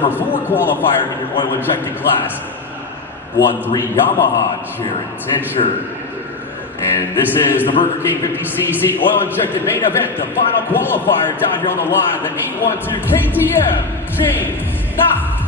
number 4 qualifier in your oil injected class, 1-3 Yamaha Jared Tincher. And this is the Burger King 50cc oil injected main event, the final qualifier down here on the line, the 812 KTM James Knott.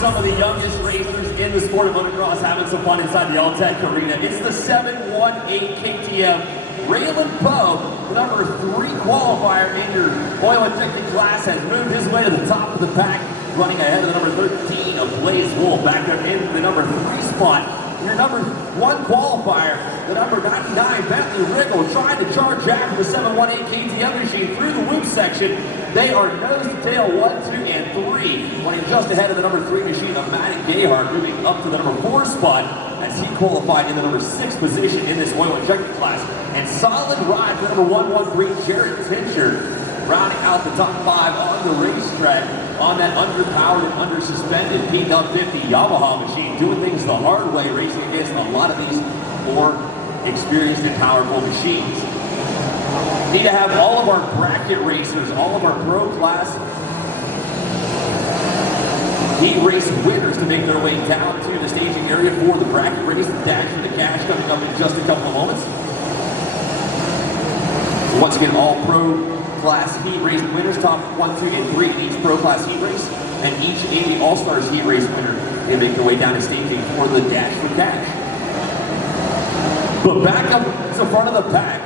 Some of the youngest racers in the sport of motocross having some fun inside the Alltech Arena. It's the 718 KTM Raylan Poe, the number 3 qualifier in your oil injected class, has moved his way to the top of the pack, running ahead of the number 13 of Blaze Wolf, back up in the number 3 spot. Your number 1 qualifier, the number 99 Bentley Riggle, trying to charge after the 718 KTM machine through the whoop section. They are nose to tail 1, 2, and 3, running just ahead of the number 3 machine of Matty Gayhart, moving up to the number 4 spot as he qualified in the number 6 position in this oil injected class. And solid ride for number 113 Jared Tincher, rounding out the top 5 on the racetrack on that underpowered and under-suspended P-Dub 50 Yamaha machine, doing things the hard way, racing against a lot of these more experienced and powerful machines. Need to have all of our bracket racers, all of our pro class heat race winners to make their way down to the staging area for the bracket race. The dash for the cash coming up in just a couple of moments. So once again, all pro class heat race winners, top 1, 2, and 3 in each pro class heat race, and each AV All-Stars heat race winner, they make their way down to staging for the dash for cash. But back up to front of the pack,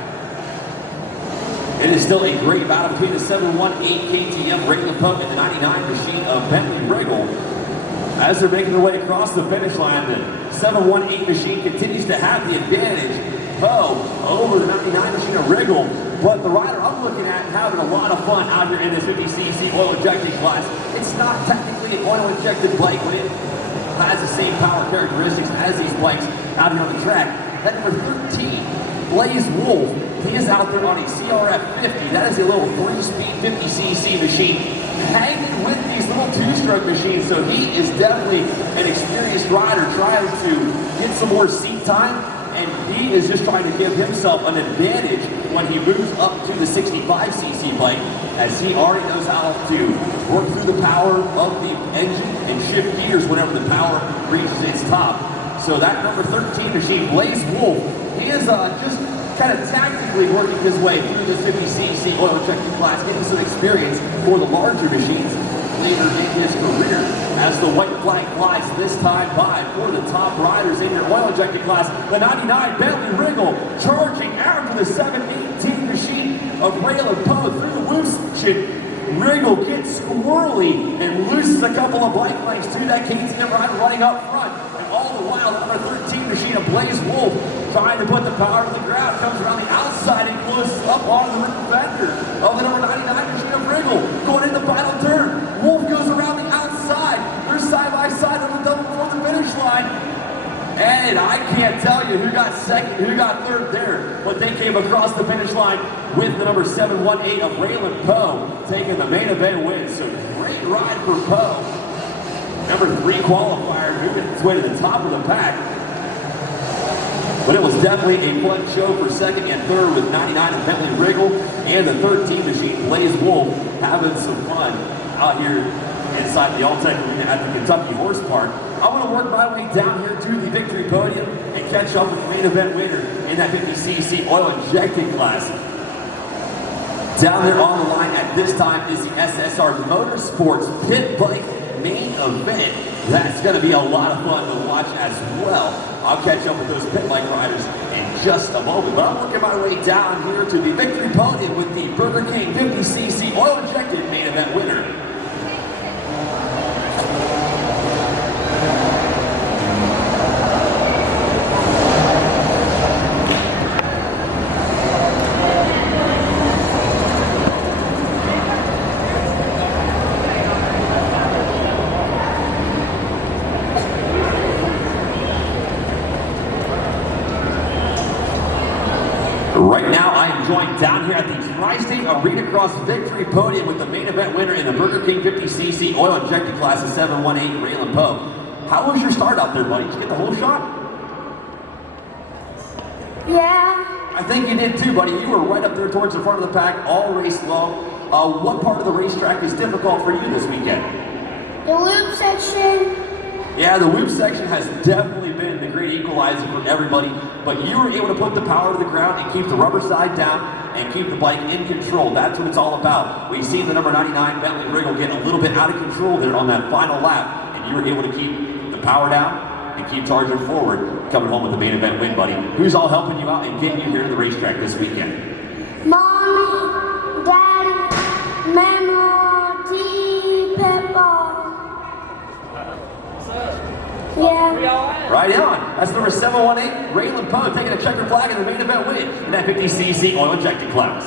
it is still a great battle between the 718 KTM Raylan Poe and the 99 machine of Bentley Riggle. As they're making their way across the finish line, the 718 machine continues to have the advantage. Poe over the 99 machine of Riggle, but the rider I'm looking at having a lot of fun out here in this 50cc oil injected class. It's not technically an oil injected bike, but it has the same power characteristics as these bikes out here on the track. That number 13, Blaze Wolf, he is out there on a CRF 50. That is a little 3-speed 50cc machine, hanging with these little 2-stroke machines. So he is definitely an experienced rider trying to get some more seat time, and he is just trying to give himself an advantage when he moves up to the 65cc bike, as he already knows how to work through the power of the engine and shift gears whenever the power reaches its top. So that number 13 machine, Blaze Wolf, he is just kind of tactically working his way through the 50cc oil injected class, getting some experience for the larger machines later in his career. As the white flag flies this time by for the top riders in your oil injected class, the 99 Bentley Riggle charging after the 718 machine of Raylan Poe through the whoops section. Riggle gets squirrely and loses a couple of bike lengths to that KTM rider running up front. And all the while, the number 13 machine of Blaze Wolf trying to put the power to the ground, comes around the outside and closes up on the rear fender of the number 99 machine of Riggle. Going in the final turn, Wolf goes around the outside. They're side by side on the double before the finish line. And I can't tell you who got second, who got third there, but they came across the finish line with the number 718 of Raylan Poe taking the main event win. So great ride for Poe. Number 3 qualifier moving its way to the top of the pack. But it was definitely a fun show for second and third with 99 and Bentley Riggle and the 13 machine Blaze Wolf having some fun out here inside the All-Tech Arena at the Kentucky Horse Park. I want to work my way down here to the victory podium and catch up with the main event winner in that 50cc oil injected class. Down there on the line at this time is the SSR Motorsports Pit Bike main event. That's going to be a lot of fun to watch as well. I'll catch up with those pit bike riders in just a moment, but I'm working my way down here to the victory podium with the Burger King 50cc oil injected main event winner. Right now, I am joined down here at the Tri-State Arenacross victory podium with the main event winner in the Burger King 50cc oil injected class of 718, Raylan Poe. How was your start out there, buddy? Did you get the whole shot? Yeah. I think you did too, buddy. You were right up there towards the front of the pack, all race long. What part of the racetrack is difficult for you this weekend? The loop section. Yeah, the loop section has definitely been the great equalizer for everybody, but you were able to put the power to the ground and keep the rubber side down and keep the bike in control. That's what it's all about. We've seen the number 99 Bentley Riggle get a little bit out of control there on that final lap, and you were able to keep the power down and keep charging forward, coming home with the main event win, buddy. Who's all helping you out and getting you here to the racetrack this weekend? Mommy, Daddy, Mama, T, Peppa. Yeah. Right on. That's number 718, Raylan Poe, taking a checker flag in the main event win in that 50cc oil injected class.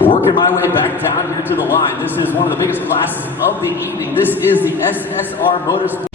Working my way back down here to the line. This is one of the biggest classes of the evening. This is the SSR Motorsport